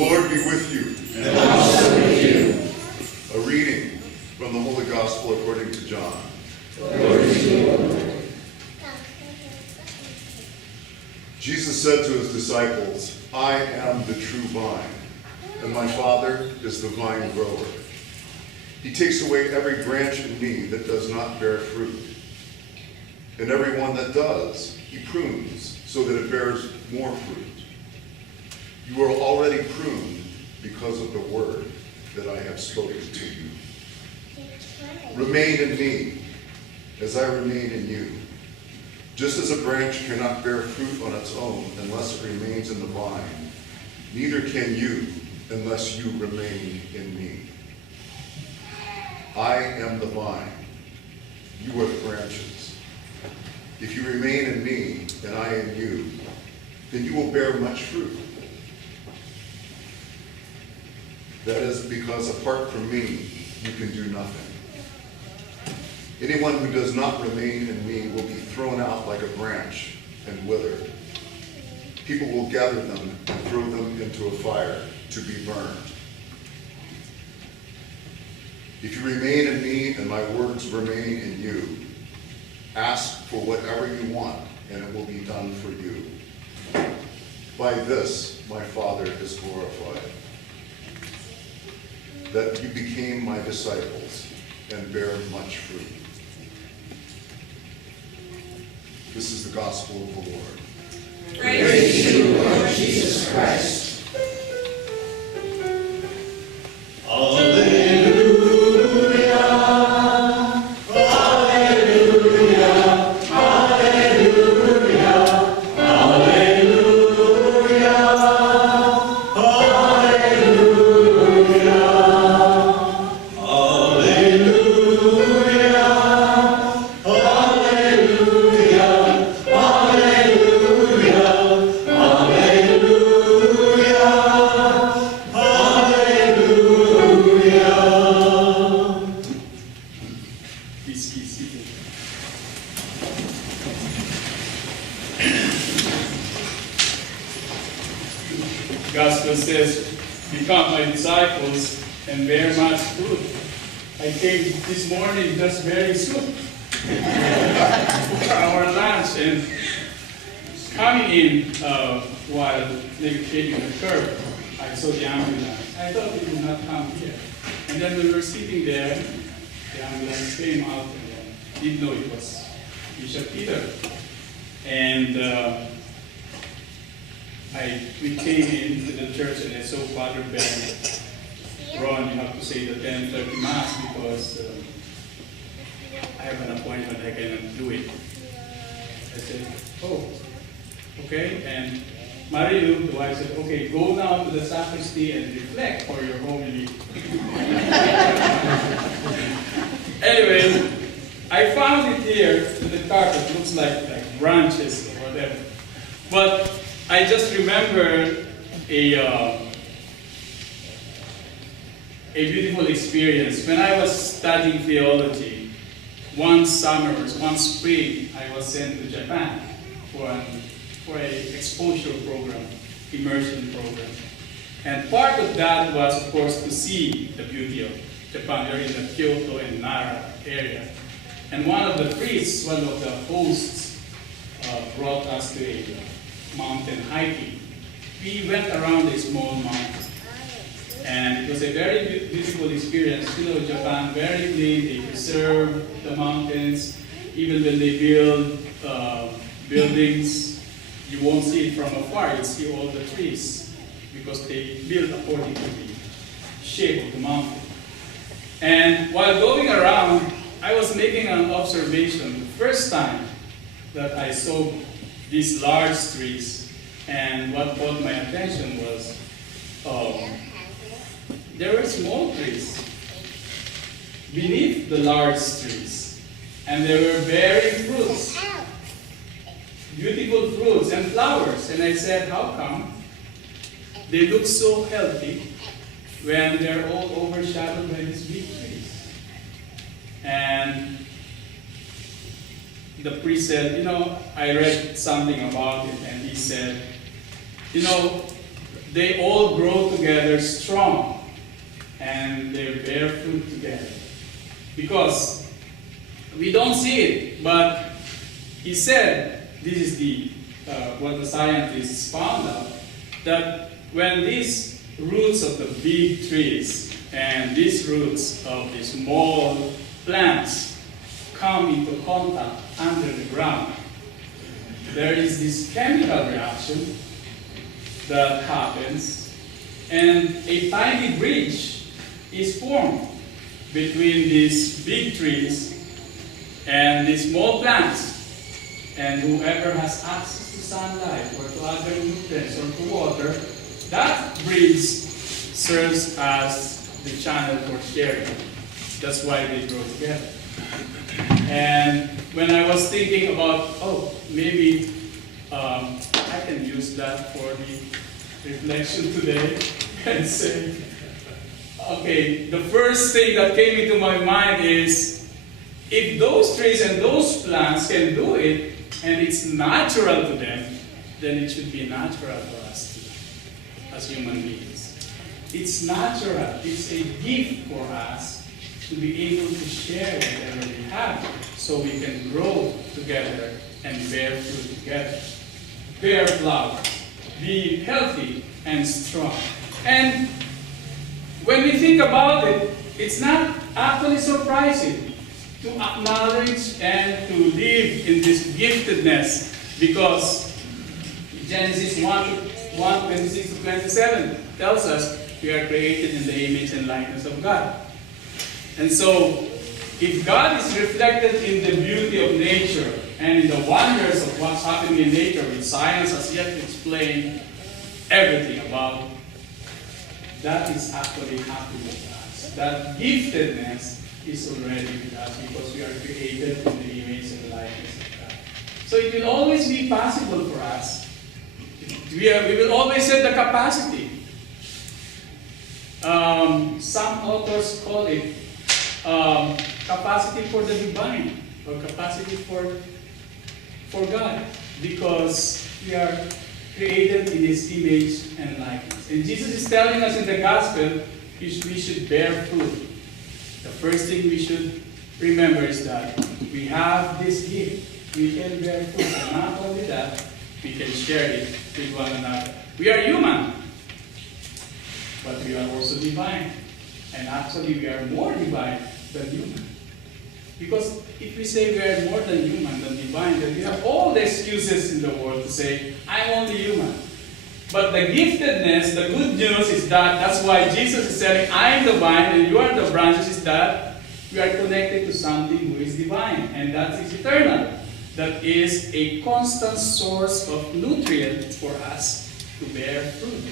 Lord be with you. And also with you. A reading from the Holy Gospel according to John. Glory to you, Lord. Jesus said to his disciples, I am the true vine, and my Father is the vine grower. He takes away every branch in me that does not bear fruit. And every one that does, he prunes so that it bears more fruit. You are already pruned because of the word that I have spoken to you. Remain in me as I remain in you. Just as a branch cannot bear fruit on its own unless it remains in the vine, neither can you unless you remain in me. I am the vine, you are the branches. If you remain in me and I in you, then you will bear much fruit. That is because apart from me, you can do nothing. Anyone who does not remain in me will be thrown out like a branch and wither. People will gather them and throw them into a fire to be burned. If you remain in me and my words remain in you, ask for whatever you want and it will be done for you. By this my Father is glorified, that you became my disciples and bear much fruit. This is the gospel of the Lord. Praise to you, Lord Jesus Christ. Gospel says, become my disciples and bear much fruit. I came this morning just very soon for our lunch, and coming in while negotiating the curb, I saw the ambulance. I thought it would not come here. And then we were sitting there, the ambulance came out, and I didn't know it was Bishop Peter. And we came into the church and I saw Father Ben. Ron, you have to say the 10:30 Mass because I have an appointment, I cannot do it. I said, oh, okay. And Marilu, the wife, said, okay, go down to the sacristy and reflect for your homily. Anyway, I found it here in the carpet. Looks like branches or whatever. But I just remember a beautiful experience. When I was studying theology, one summer, one spring, I was sent to Japan for an exposure program, immersion program. And part of that was, of course, to see the beauty of Japan. We're in the Kyoto and Nara area. And one of the priests, one of the hosts, brought us to a mountain hiking. We went around a small mountain. And it was a very beautiful experience. You know, Japan, very clean. They preserve the mountains. Even when they build buildings, you won't see it from afar. You see all the trees because they build according to the shape of the mountain. And while going around, I was making an observation. The first time that I saw these large trees, and what caught my attention was there were small trees beneath the large trees, and they were bearing fruits, beautiful fruits and flowers. And I said, how come they look so healthy when they're all overshadowed by these big trees? And the priest said, I read something about it, and he said, they all grow together strong and they bear fruit together. Because we don't see it, but he said, this is what the scientists found out, that when these roots of the big trees and these roots of the small plants come into contact under the ground, there is this chemical reaction that happens, and a tiny bridge is formed between these big trees and the small plants. And whoever has access to sunlight or to other nutrients or to water, that bridge serves as the channel for sharing. That's why they grow together. And when I was thinking about, maybe I can use that for the reflection today and say, okay, the first thing that came into my mind is, if those trees and those plants can do it, and it's natural to them, then it should be natural for us too, as human beings. It's natural. It's a gift for us to be able to share whatever we have, so we can grow together and bear fruit together. Bear flowers. Be healthy and strong. And when we think about it, it's not actually surprising to acknowledge and to live in this giftedness, because Genesis 1:26 to 27 tells us we are created in the image and likeness of God. And so, if God is reflected in the beauty of nature and in the wonders of what's happening in nature, which science has yet to explain everything about, that is actually happening with us. That giftedness is already with us because we are created in the image and likeness of God. So it will always be possible for us. We will always have the capacity. Some authors call it capacity for the divine, or capacity for God, because we are created in His image and likeness. And Jesus is telling us in the gospel, we should bear fruit. The first thing we should remember is that we have this gift. We can bear fruit. And not only that, we can share it with one another. We are human, but we are also divine. And actually, we are more divine than human. Because if we say we are more than human, than divine, then we have all the excuses in the world to say, I'm only human. But the giftedness, the good news is that's why Jesus is saying, I am the vine and you are the branches, is that we are connected to something who is divine, and that is eternal. That is a constant source of nutrient for us to bear fruit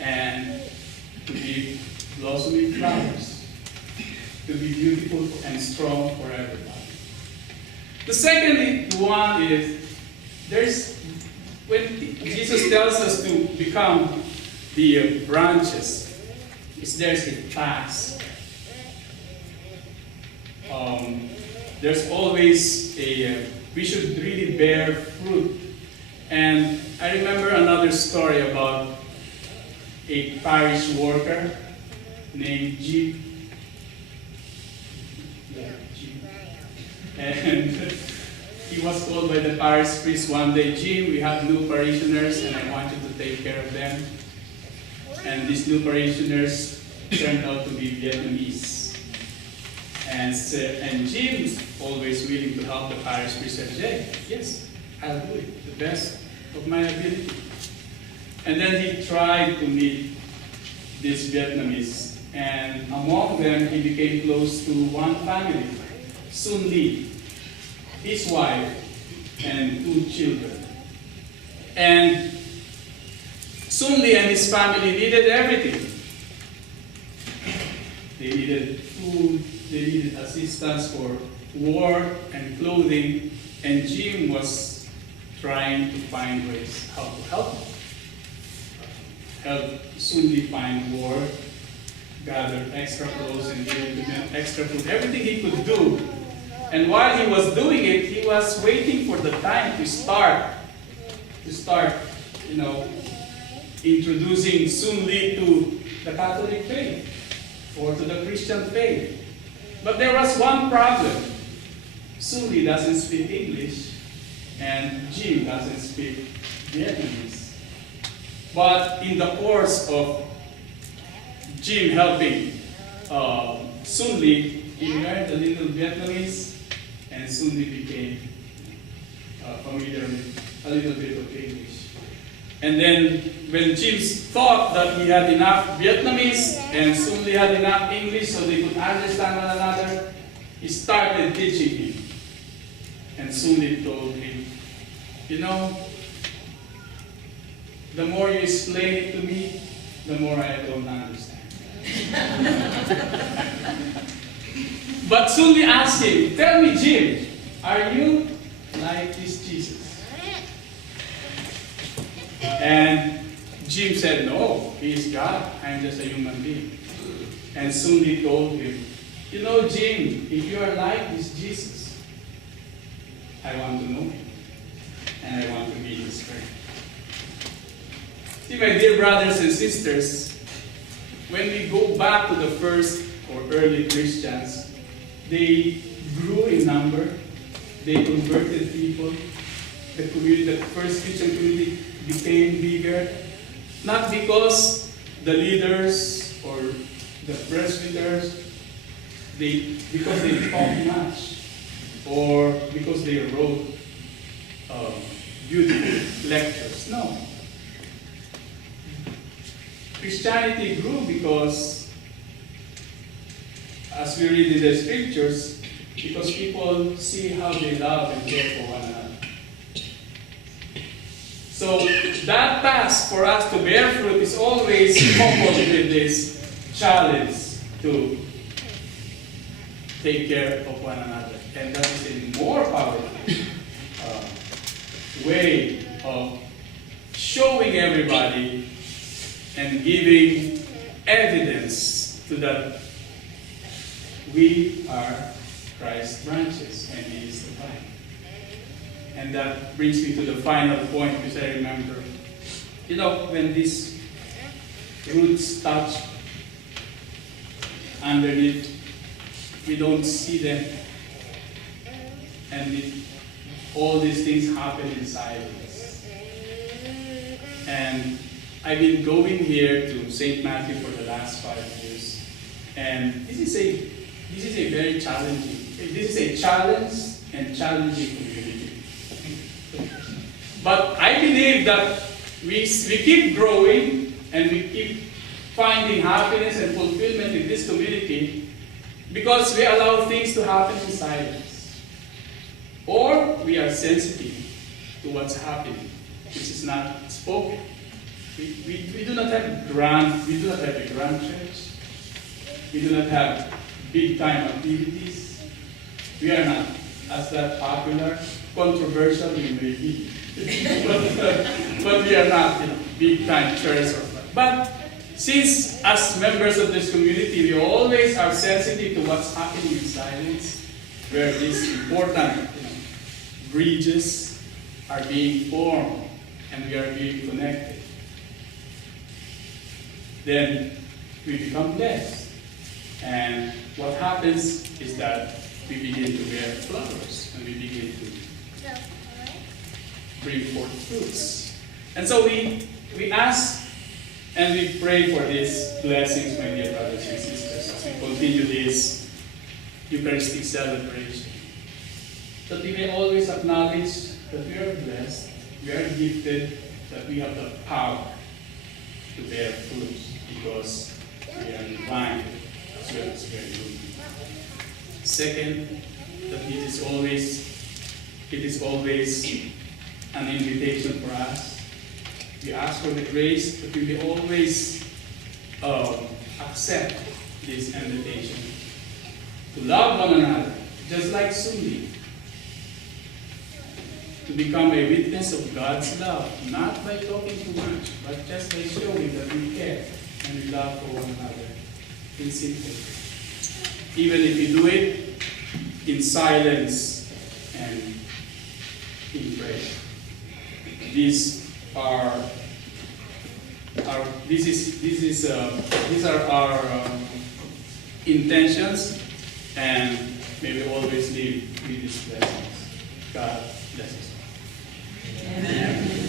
and to be blossoming flowers, to be beautiful and strong for everybody. The second one is, when Jesus tells us to become the branches, there's a task. There's always we should really bear fruit. And I remember another story about a parish worker named Jim. And he was told by the parish priest one day, Jim, we have new parishioners and I want you to take care of them. And these new parishioners turned out to be Vietnamese. And Jim is always willing to help the parish priest. Said, yes, I'll do it, the best of my ability. And then he tried to meet these Vietnamese. And among them, he became close to one family, Sun Lee, his wife, and 2 children. And Sun Lee and his family needed everything. They needed food, they needed assistance for work and clothing, and Jim was trying to find ways how to help Sun Lee find work, gather extra clothes and give them extra food, everything he could do. And while he was doing it, he was waiting for the time to start, introducing Sun Li to the Catholic faith or to the Christian faith. But there was one problem. Sun Li doesn't speak English and Jim doesn't speak Vietnamese. But in the course of Jim helping Sun Li, he learned a little Vietnamese, and Sun Li became familiar with a little bit of English. And then when Jim thought that he had enough Vietnamese and Sun Li had enough English so they could understand one another, he started teaching him. And Sun Li told him, you know, the more you explain it to me, the more I don't understand. But Sun Li asked him, tell me, Jim, are you like this Jesus? And Jim said, no, he is God. I'm just a human being. And Sun Li told him, you know, Jim, if you are like this Jesus, I want to know him. And I want to be his friend. See, my dear brothers and sisters, when we go back to the first or early Christians, they grew in number, they converted people, the community, the first Christian community became bigger, not because the leaders or the presbyters, because they talk much, or because they wrote beautiful lectures. No. Christianity grew because, as we read in the scriptures, because people see how they love and care for one another. So that task for us to bear fruit is always coupled with this challenge to take care of one another. And that is a more powerful way of showing everybody and giving evidence to that we are Christ's branches and He is the vine. And that brings me to the final point, which I remember. You know, when these roots touch underneath, we don't see them. And all these things happen in silence. And I've been going here to St. Matthew for the last 5 years. And this is a very challenging, this is a challenge and challenging community. But I believe that we keep growing and we keep finding happiness and fulfillment in this community because we allow things to happen in silence. Or we are sensitive to what's happening, which is not spoken. We do not have a grand church. We do not have big time activities. We are not as that popular, controversial we may be. but we are not big time church. But since as members of this community, we always are sensitive to what's happening in silence, where these important bridges are being formed and we are being connected, then we become blessed. And what happens is that we begin to bear flowers and we begin to bring forth fruits. And so we ask and we pray for these blessings, my dear brothers and sisters, as we continue this Eucharistic celebration. That we may always acknowledge that we are blessed, we are gifted, that we have the power to bear fruit because we are divine as well as very good. Second, that it is always an invitation for us. We ask for the grace that we may always accept this invitation to love one another, just like Sun Li. To become a witness of God's love, not by talking too much, but just by showing that we care and we love for one another in simple. Even if we do it in silence and in prayer. These are these are our intentions, and may we always live with these blessings. God bless us. Amen.